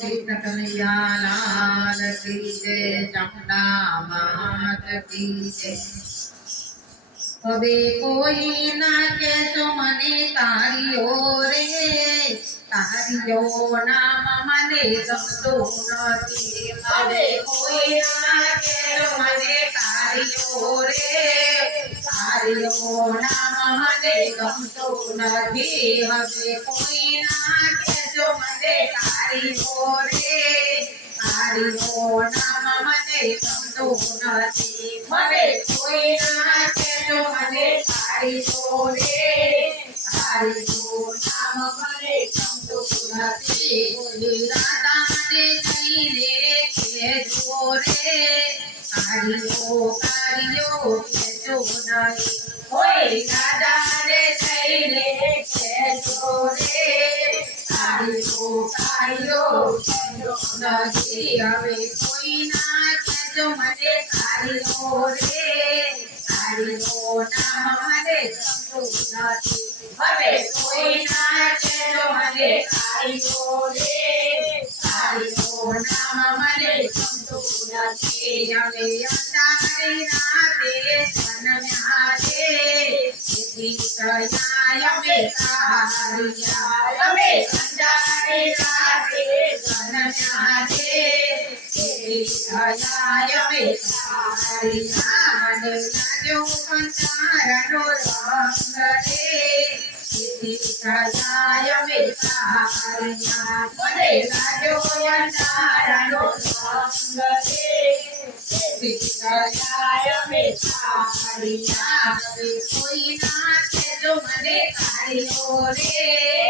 કૃષ્ણ કનૈયા લાલ કી જય ચામુંડા માત કી જય હવે કોઈ ના કેશો મને તારીઓ રે તારીઓ નામ મને ગમતો નથી હવે કોઈ ના કેશો મને તારીઓ રે તારીઓ નામ મને ગમતો નથી હવે કોઈ ના કેશો મને તારીઓ રે તારીઓ નામ મને ગમતો નથી મને કોઈ ના કહેજો મને તારીઓ રે તારીઓ નામ મને ગમતો નથી બોલી રાધાને કહીને કહેજો રે તારીઓ તારીઓ કહેજો નહીં નથી હવે કોઈ ના કહેજો મને તારીઓ રે તારીઓ નામ મને ગમતું નથી હવે કોઈ ના કહેજો મને તારીઓ રે તારીઓ નામ મને ગમતું નથી હવે અંધારી રાતે જન્મ્યા રે તેથી અમે તારિયા અમે અંધારી ના તારિયા મને કાઢ્યો રે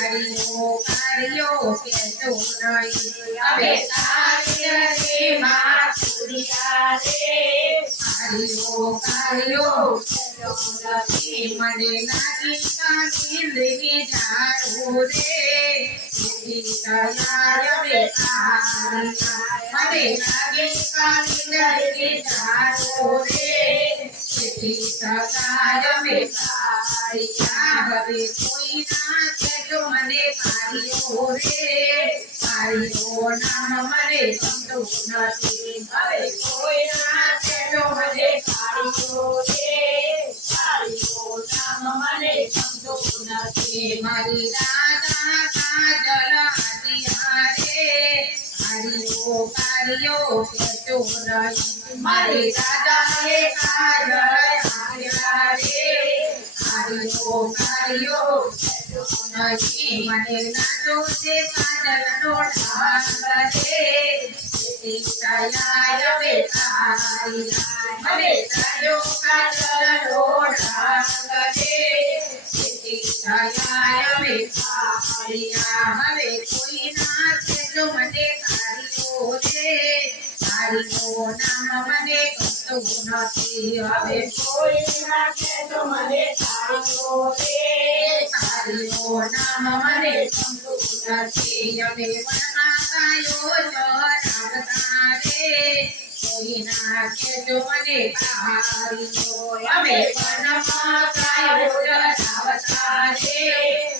તારીઓ તારીઓ તારીઓ તારીઓ કેજો નહીં હવે કાર્ય રે માં કુદિયા રે કાર્યો મને લાગી કાંઈ જાણું રે મને રે ના નામ મને સમજો નથી હવે કોઈ ના કહેજો મને કારિયો રે નામ મને ગમતું નથી મારી રાધા નહીં મારી રાધા એ કાજલ રે. કારિયો કારિયો કહેજો મને લાજો છે કાજલનો ઢાંગ રે તેથી કયા વે કારિયા મને લાજો ઢાંગ રે તેથી કયા વે કારિયો નામ મને ગમતું નથી હવે કોઈ ના કહેજો મને કારિયો રે કારિયો નામ મને ગમતું નથી હવે વનમાં ગાયો ચરાવતા રે કોઈ ના કહેજો મને કારિયો હવે વનમાં ગાયો ચરાવતા રે કોઈ ના કહેજો મને કારિયો મને લાજો છે તડકાનો રંગ રે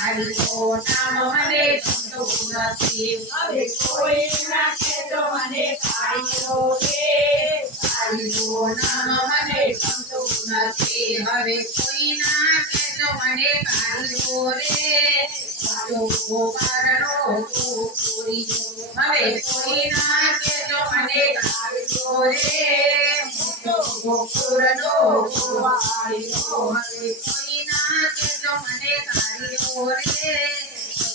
કારિયો નામ મને ગમતું નથી હવે કોઈ ના તો મને નામ મને કારિયો રે મારો ગોપાળનો ગોપુરિયો હવે કોઈ ના કહેજો મને કારિયો રે ગોપુરનો ગોવાળિયો હવે કોઈ ના કહેજો મને કારિયો રે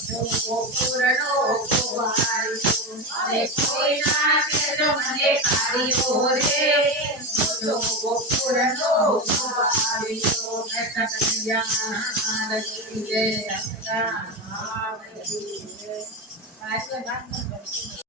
મોટો ગોપુરનો ગોવાળિયો હવે કોઈ ના કહેજો મને કારિયો રે જો ગોકુળનો આવ્યો કૃષ્ણ કનૈયા જય જય